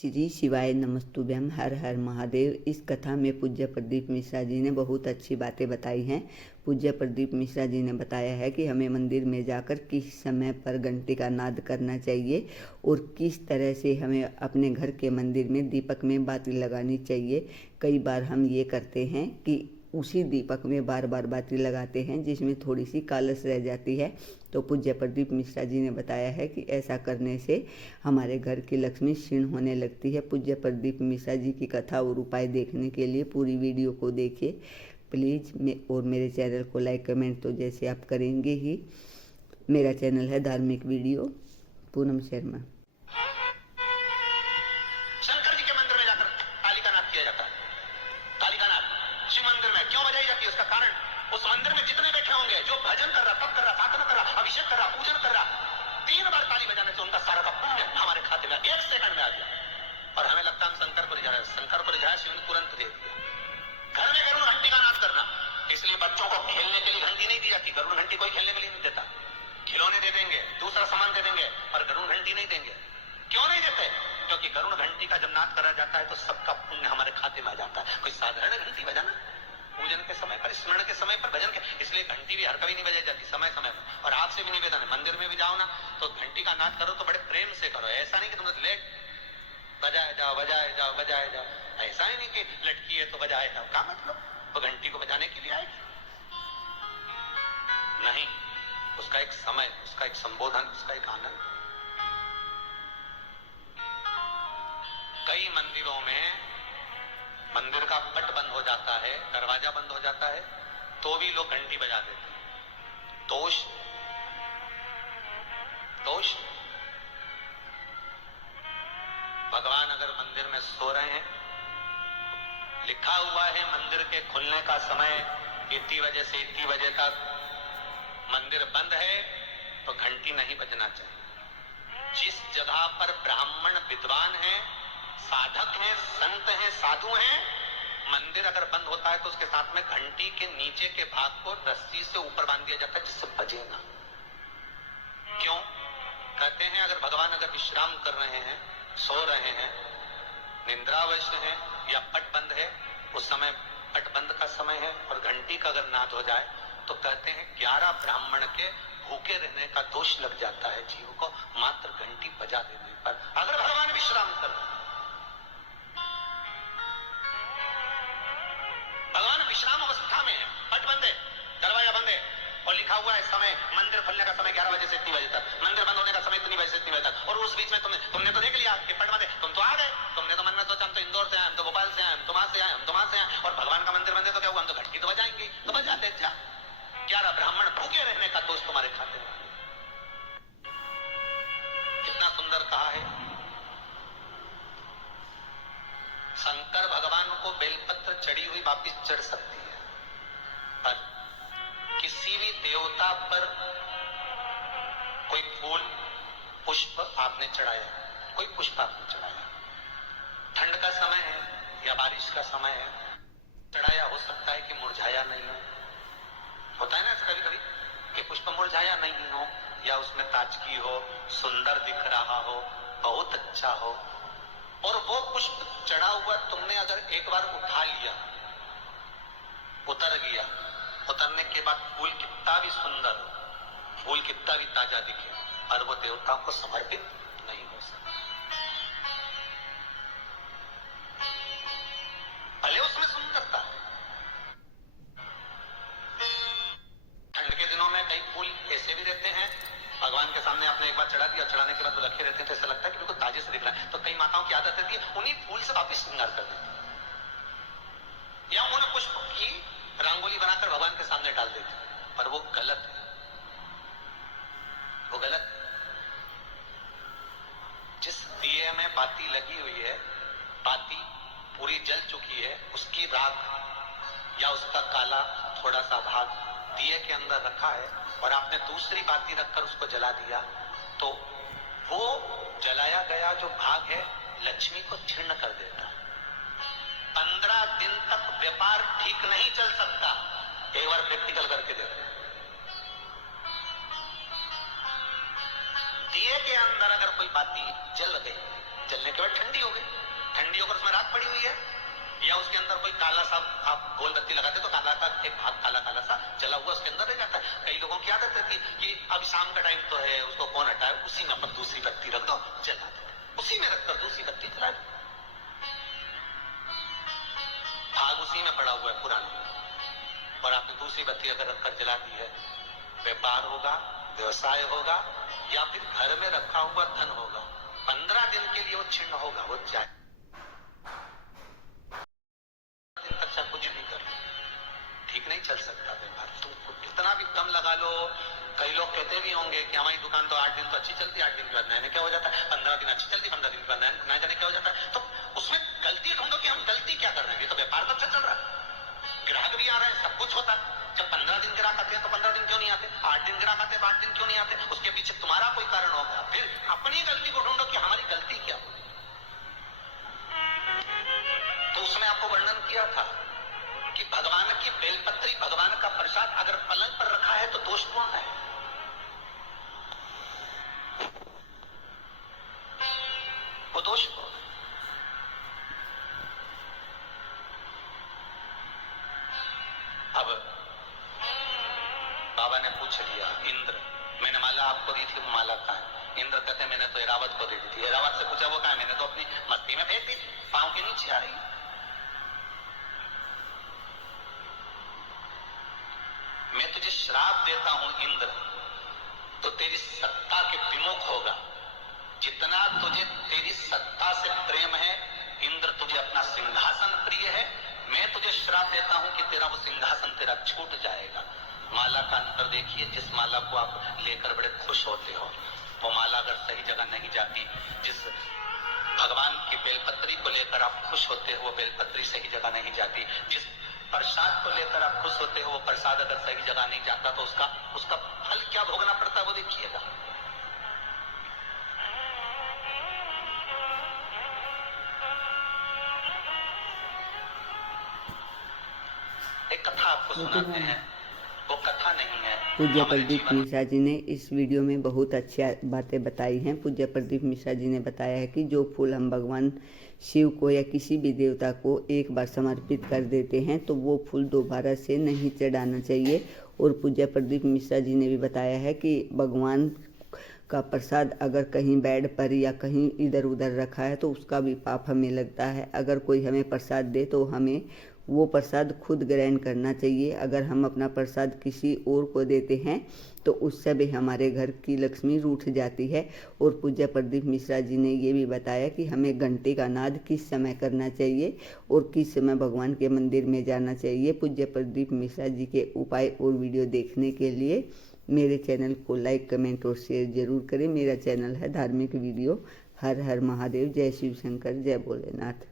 श्री शिवाय नमस्तुभ्यम। हर हर महादेव। इस कथा में पूज्य प्रदीप मिश्रा जी ने बहुत अच्छी बातें बताई हैं। पूज्य प्रदीप मिश्रा जी ने बताया है कि हमें मंदिर में जाकर किस समय पर घंटी का नाद करना चाहिए और किस तरह से हमें अपने घर के मंदिर में दीपक में बाती लगानी चाहिए। कई बार हम ये करते हैं कि उसी दीपक में बार बार बाती लगाते हैं जिसमें थोड़ी सी कालस रह जाती है। तो पूज्य प्रदीप मिश्रा जी ने बताया है कि ऐसा करने से हमारे घर की लक्ष्मी क्षीण होने लगती है। पूज्य प्रदीप मिश्रा जी की कथा और उपाय देखने के लिए पूरी वीडियो को देखिए प्लीज़। और मेरे चैनल को लाइक कमेंट तो जैसे आप करेंगे ही। मेरा चैनल है धार्मिक वीडियो पूनम शर्मा। शंकर जी के मंदिर में जाकर ताली का नाद किया जाता है। ताली का नाद शिव मंदिर में क्यों बजाई जाती है, उसका कारण उस मंदिर में जितने बैठे होंगे, जो भजन कर रहा, तप कर रहा, साधना कर रहा, अभिषेक कर रहा, पूजन कर रहा, 3 बार ताली बजाने से उनका सारा का पुण्य हमारे खाते में 1 सेकंड में आ गया। और हमें लगता है हम शंकर को रिझा रहे हैं। शंकर को रिझाया, शिव ने तुरंत दे दिया। घर में गरुड़ घंटी का नाद करना, इसलिए बच्चों को खेलने के लिए घंटी नहीं दी जाती। गरुड़ घंटी कोई खेलने के लिए नहीं देता। खिलौने दे देंगे, दूसरा सामान दे देंगे, पर गरुड़ घंटी नहीं देंगे। क्यों नहीं देते? क्योंकि गरुड़ घंटी का जब नाद करा जाता है तो सबका पुण्य हमारे खाते में आ जाता है। कोई साधारण घंटी बजाना पूजन के समय पर, स्मरण के समय पर, भजन के, इसलिए घंटी भी हर कभी नहीं बजाई जाती, समय समय पर। और आपसे भी निवेदन है, मंदिर में भी जाओ ना तो घंटी का नाद करो तो बड़े प्रेम से करो। ऐसा नहीं कि तुम लेट बजाए जाओ बजाए जाओ बजाए जाओ। ऐसा ही नहीं कि लटकी है तो बजाए जाओ। क्या मतलब? तो घंटी को बजाने के लिए आएगी नहीं, उसका एक समय, उसका एक संबोधन, उसका एक आनंद। कई मंदिरों में मंदिर का पट बंद हो जाता है, दरवाजा बंद हो जाता है, तो भी लोग घंटी बजा देते हैं। दोष दोष भगवान अगर मंदिर में सो रहे हैं, लिखा हुआ है मंदिर के खुलने का समय इतनी बजे से इतनी बजे तक, मंदिर बंद है तो घंटी नहीं बजना चाहिए। जिस जगह पर ब्राह्मण विद्वान है, साधक हैं, संत हैं, साधु हैं, मंदिर अगर बंद होता है तो उसके साथ में घंटी के नीचे के भाग को रस्सी से ऊपर बांध दिया जाता है जिससे बजे ना। क्यों? कहते हैं अगर भगवान अगर विश्राम कर रहे हैं, सो रहे हैं, निद्रावश हैं या पट बंद है, उस समय पट बंद का समय है और घंटी का अगर नाद हो जाए तो कहते हैं 11 ब्राह्मण के भूखे रहने का दोष लग जाता है जीव को, मात्र घंटी बजा देने पर, अगर भगवान विश्राम कर रहे हैं। भगवान विश्राम अवस्था में है, पट बंद है, दरवाजा बंद है और लिखा हुआ है समय, मंदिर खुलने का समय 11 बजे से इतनी बजे तक, मंदिर बंद होने का समय इतनी बजे से इतनी बजे तक। और उस बीच में तुमने तो देख लिया कि पट बंद है, तुम तो आ गए, तुमने तो मन में सोचा हम तो इंदौर से आए, हम तो भोपाल से आए, हम तो वहां से आए, हम तो वहां से आए, और भगवान का मंदिर बंद है तो क्या हुआ, हम तो घंटी तो बजाएंगे, तो बजा दे जा। 11 ब्राह्मण भूखे रहने का दोष तुम्हारे खाते में। कितना सुंदर कहा है। शंकर भगवान को बेलपत्र चढ़ी हुई वापिस चढ़ सकती है, पर किसी भी देवता पर कोई फूल पुष्प आपने चढ़ाया, कोई पुष्प आपने चढ़ाया, ठंड का समय है या बारिश का समय है, चढ़ाया, हो सकता है कि मुरझाया नहीं हो। होता है ना कभी कभी कि पुष्प मुरझाया नहीं हो या उसमें ताजगी हो, सुंदर दिख रहा हो, बहुत अच्छा हो, और वो पुष्प चढ़ा हुआ तुमने अगर एक बार उठा लिया, उतर गया, उतरने के बाद फूल कितना भी सुंदर हो, फूल कितना भी ताजा दिखे, और वो देवताओं को समर्पित नहीं हो सकता। भले उसमें सुंदरता है। ठंड के दिनों में कई फूल ऐसे भी रहते हैं, भगवान के सामने आपने एक बार चढ़ा दिया, चढ़ाने के बाद वो रखे रहते हैं तो ऐसा लगता है कि बिल्कुल ताजे से दिख रहा है। तो कई माताओं की आदत रहती है उन्हीं फूल से वापिस श्रृंगार कर देती है, या उन्हें पुष्प की रंगोली बनाकर भगवान के सामने डाल देती है, पर वो गलत है, वो गलत। जिस दिए में बाती लगी हुई है, बाती पूरी जल चुकी है, उसकी राख या उसका काला थोड़ा सा भाग दिए के अंदर रखा है और आपने दूसरी बाती रखकर उसको जला दिया, तो वो जलाया गया जो भाग है लक्ष्मी को क्षीण कर देता है। 15 दिन तक व्यापार ठीक नहीं चल सकता। एक बार प्रैक्टिकल करके देखो। दिए के अंदर अगर कोई बाती जल गई, जलने के बाद ठंडी हो गई, ठंडी होकर उसमें राख पड़ी हुई है, या उसके अंदर कोई काला सा आप गोल बत्ती लगाते तो काला का एक भाग काला काला सा जला हुआ उसके अंदर रह जाता है। कई लोगों की आदत रहती है कि अभी शाम का टाइम तो है, उसको कौन हटाए, उसी में अपन दूसरी बत्ती रख दो, जला दो, उसी में रखकर दूसरी बत्ती जला दो। भाग उसी में पड़ा हुआ है पुराना, और आपने दूसरी बत्ती अगर रखकर जला दी है, व्यापार होगा, व्यवसाय होगा, या फिर घर में रखा हुआ धन होगा, 15 दिन के लिए वो छिन्न होगा, वो जाए दिन तक चाहे कुछ भी कर, ठीक नहीं चल सकता व्यापार। तुम कितना भी कम लगा लो, कई लोग कहते भी होंगे कि हमारी दुकान तो 8 दिन तो अच्छी चलती, 8 दिन के बाद नए क्या हो जाता है, 15 दिन अच्छी चलती, 15 दिन के बाद नया जाने क्या हो जाता है। तो उसमें गलती ढूंढो कि हम गलती क्या कर रहे हैं। ये तो व्यापार तो अच्छा चल रहा है, ग्राहक भी आ रहे हैं, सब कुछ होता है। जब 15 दिन ग्राहक आते हैं तो 15 दिन क्यों नहीं आते, 8 दिन ग्राहक आते हैं 8 दिन क्यों नहीं आते, उसके पीछे तुम्हारा कोई कारण होगा। फिर अपनी गलती को ढूंढो कि हमारी गलती क्या होगी। तो उसमें आपको वर्णन किया था कि भगवान की बेलपत्री, भगवान का प्रसाद अगर पलंग पर रखा है तो दोष कौन है, वो दोष कौन। अब बाबा ने पूछ लिया, इंद्र मैंने माला आपको दी थी, वो माला कहाँ है। इंद्र कहते मैंने तो एरावत को दे दी थी। एरावत से पूछा वो कहाँ है, मैंने तो अपनी मस्ती में फेंक दी, पांव के नीचे आ रही। मैं तुझे श्राप देता हूं इंद्र, तो तेरी सत्ता के विमुख होगा। जितना तुझे तेरी सत्ता से प्रेम है इंद्र, तुझे अपना सिंहासन प्रिय है, मैं तुझे श्राप देता हूं कि तेरा वो सिंहासन तेरा छूट जाएगा। माला का अंतर देखिए, जिस माला को आप लेकर बड़े खुश होते हो, वो माला अगर सही जगह नहीं जाती, जिस भगवान की बेलपत्री को लेकर आप खुश होते हो, वो बेलपत्री सही जगह नहीं जाती। जिस प्रसाद को लेकर आप खुश होते हो, वो प्रसाद अगर सही जगह नहीं जाता तो उसका फल क्या भोगना पड़ता है वो देखिएगा। एक कथा आपको सुनाते हैं, वो कथा नहीं है। पूज्य प्रदीप मिश्रा जी ने इस वीडियो में बहुत अच्छी बातें बताई हैं। पूज्य प्रदीप मिश्रा जी ने बताया है कि जो फूल हम भगवान शिव को या किसी भी देवता को एक बार समर्पित कर देते हैं तो वो फूल दोबारा से नहीं चढ़ाना चाहिए। और पूज्य प्रदीप मिश्रा जी ने भी बताया है कि भगवान का प्रसाद अगर कहीं बेड पर या कहीं इधर उधर रखा है तो उसका भी पाप हमें लगता है। अगर कोई हमें प्रसाद दे तो हमें वो प्रसाद खुद ग्रहण करना चाहिए। अगर हम अपना प्रसाद किसी और को देते हैं तो उससे भी हमारे घर की लक्ष्मी रूठ जाती है। और पूज्य प्रदीप मिश्रा जी ने ये भी बताया कि हमें घंटे का नाद किस समय करना चाहिए और किस समय भगवान के मंदिर में जाना चाहिए। पूज्य प्रदीप मिश्रा जी के उपाय और वीडियो देखने के लिए मेरे चैनल को लाइक, कमेंट और शेयर जरूर करें। मेरा चैनल है धार्मिक वीडियो। हर हर महादेव, जय शिव शंकर, जय भोलेनाथ।